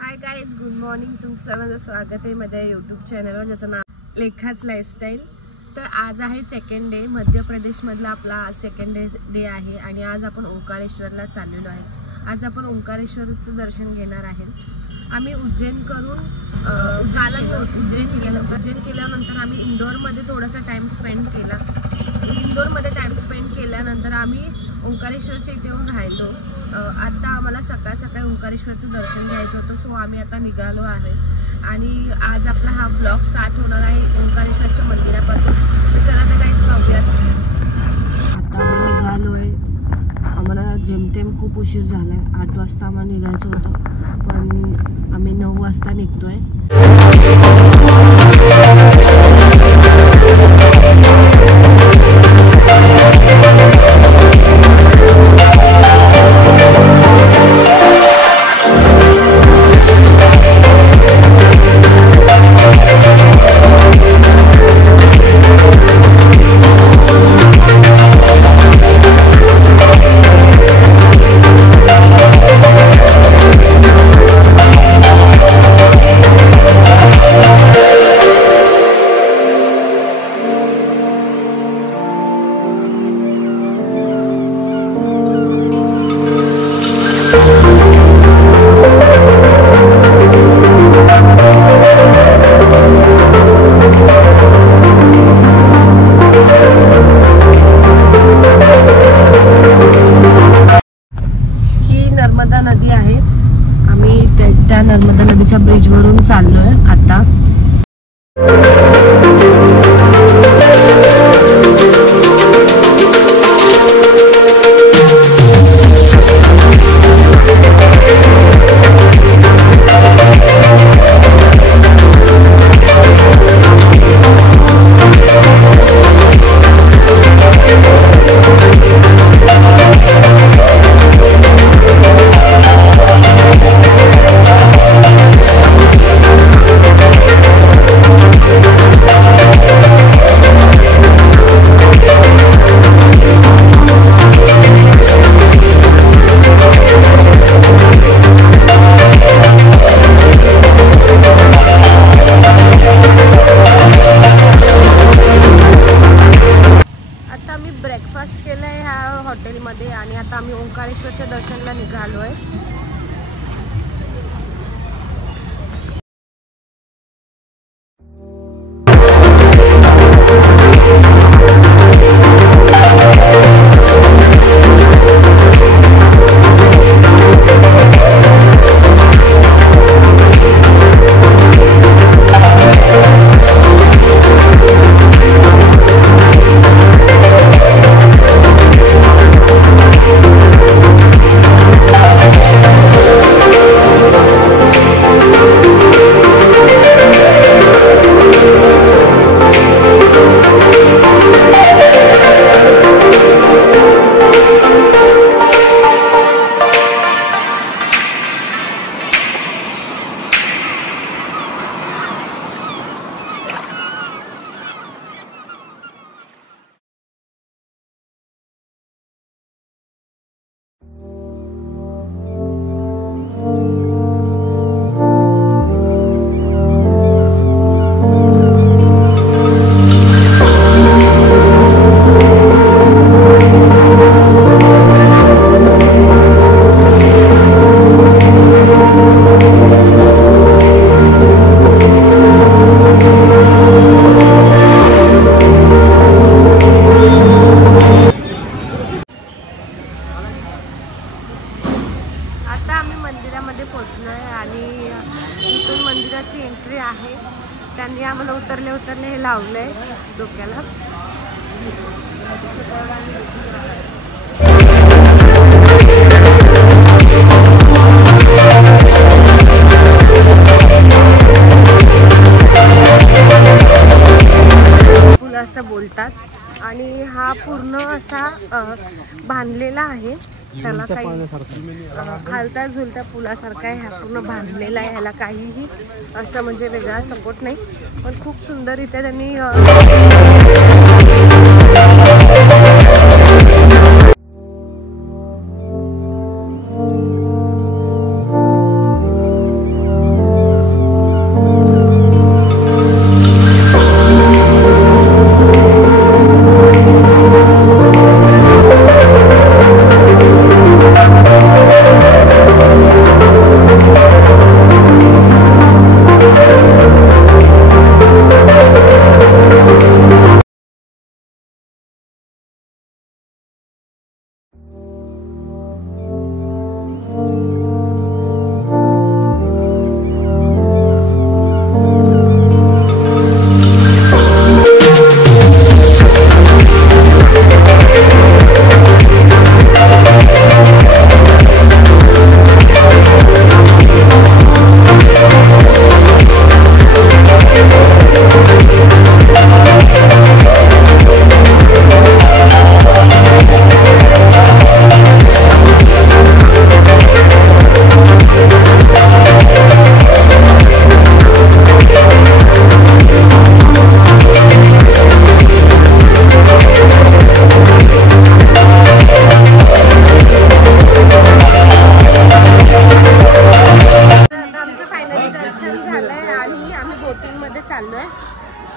Hi guys, good morning. तुमचं सर्वांचं स्वागत आहे माझ्या यूट्यूब चॅनलवर ज्याचं नाव लेखाच लाईफस्टाईल. तर आज आहे सेकंड डे. मध्य प्रदेशमधला आपला आज सेकंड डे आहे आणि आज आपण ओंकारेश्वरला चाललेलो आहे. आज आपण ओंकारेश्वरचं दर्शन घेणार आहे. आम्ही उज्जैन करून उज्जैन केल्यानंतर आम्ही इंदोरमध्ये थोडासा टाईम स्पेंड केला. इंदोरमध्ये टाईम स्पेंड केल्यानंतर आम्ही ओंकारेश्वरच्या इथे येऊन राहिलो. आता आम्हाला सकाळी ओंकारेश्वरचं दर्शन घ्यायचं होतं. सो आम्ही आता निघालो आहे आणि आज आपला हा ब्लॉग स्टार्ट होणार आहे ओंकारेश्वरच्या मंदिरापासून. तर चला तर काही पाहूयात. आता आम्ही निघालो आहे. आम्हाला जेमतेम खूप उशीर झाला आहे. 8 वाजता आम्हाला निघायचं होतं पण आम्ही 9 वाजता निघतो आहे. नर्मदा नदी आहे. आम्ही त्या नर्मदा नदीच्या ब्रिज वरून चाललोय आता. ब्रेकफास्ट केलं आहे ह्या हॉटेलमध्ये आणि आता आम्ही ओंकारेश्वरच्या दर्शनाला निघालो आहे. आता आम्ही मंदिरामध्ये पोहोचलो आहे आणि इथून मंदिराची एंट्री आहे. त्यांनी आम्हाला उतरले हे लावलं आहे डोक्याला. फुलं असं बोलतात आणि हा पूर्ण असा बांधलेला आहे. त्याला काही हालता झुलता पुलासारखा आहे. हा पूर्ण बांधलेला आहे. ह्याला काहीही असं म्हणजे वेगळा सपोर्ट नाही पण खूप सुंदररित्या त्यांनी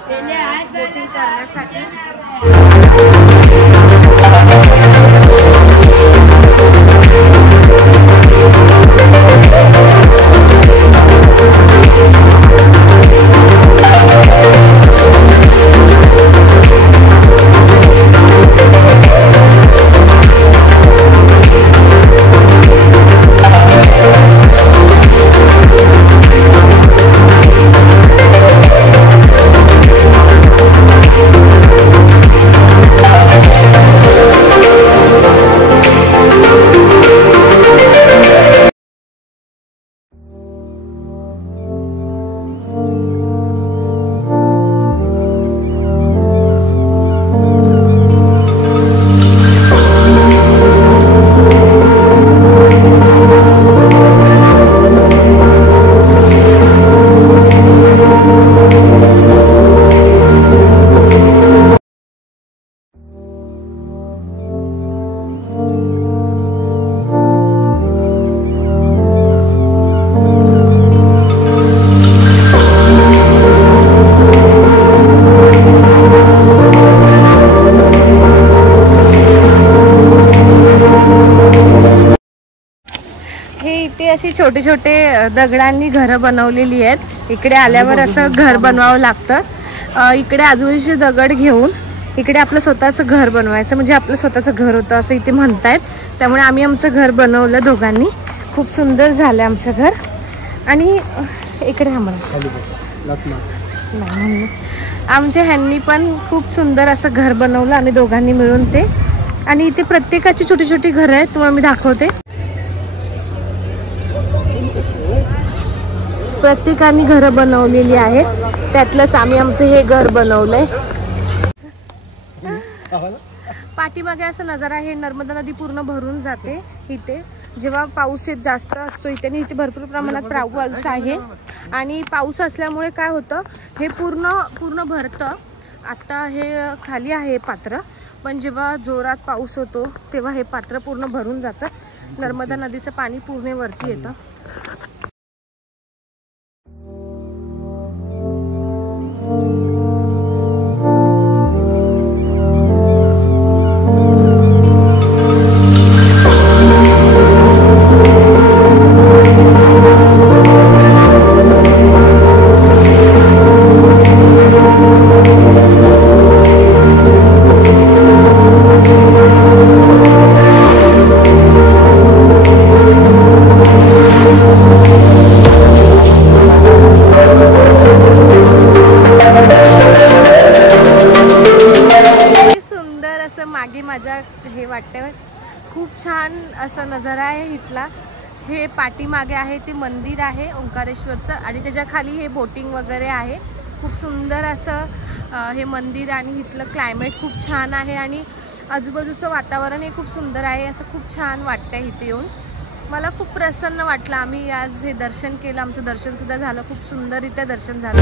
बोटिंग करण्यासाठी. अशी छोटे छोटे दगडांनी घरं बनवलेली आहेत. इकडे आल्यावर असं घर बनवावं लागतं. इकडे आजूबाजूचे दगड घेऊन इकडे आपलं स्वतःचं घर बनवायचं, म्हणजे आपलं स्वतःचं घर होतं असं इथे म्हणतायत. त्यामुळे आम्ही आमचं घर बनवलं दोघांनी. खूप सुंदर झालं आमचं घर. आणि इकडे आमच्या ह्यांनी पण खूप सुंदर असं घर बनवलं आम्ही दोघांनी मिळून ते. आणि इथे प्रत्येकाची छोटी छोटी घरं आहेत, तुम्हाला मी दाखवते. प्रत्येकाने घरं बनवलेली आहेत, त्यातलंच आम्ही आमचं हे घर बनवलंय. पाठीमागे असं नजारा आहे. नर्मदा नदी पूर्ण भरून जाते इथे जेव्हा पाऊस जास्त असतो इथे. आणि इथे भरपूर प्रमाणात पाऊस आहे. आणि पाऊस असल्यामुळे काय होतं, हे पूर्ण भरतं. आता हे खाली आहे पात्र, पण जेव्हा जोरात पाऊस होतो तेव्हा हे पात्र पूर्ण भरून जातं. नर्मदा नदीचं पाणी पूर्ण वरती येतं. मागे माझ्या हे वाटतंय खूप छान असं नजारा आहे इथला. हे पाठीमागे आहे ते मंदिर आहे ओंकारेश्वरचं, आणि त्याच्या खाली हे बोटिंग वगैरे आहे. खूप सुंदर असं हे मंदिर, आणि इथलं क्लायमेट खूप छान आहे. आणि आजूबाजूचं वातावरण हे खूप सुंदर आहे. असं खूप छान वाटतंय इथे येऊन. मला खूप प्रसन्न वाटलं. आम्ही आज हे दर्शन केलं, आमचं दर्शनसुद्धा झालं. खूप सुंदररित्या दर्शन झालं.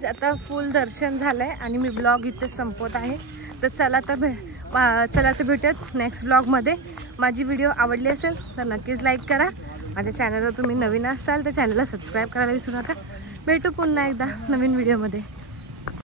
गाईज आता फुल दर्शन झालंय आणि मी ब्लॉग इथे संपवत आहे. तर चला तर भेटूयात नेक्स्ट ब्लॉगमध्ये. माझी व्हिडिओ आवडली असेल तर नक्कीच लाईक करा. माझ्या चॅनलवर तुम्ही नवीन असाल तर चॅनलला सबस्क्राईब करायला विसरू नका. भेटू पुन्हा एकदा नवीन व्हिडिओमध्ये.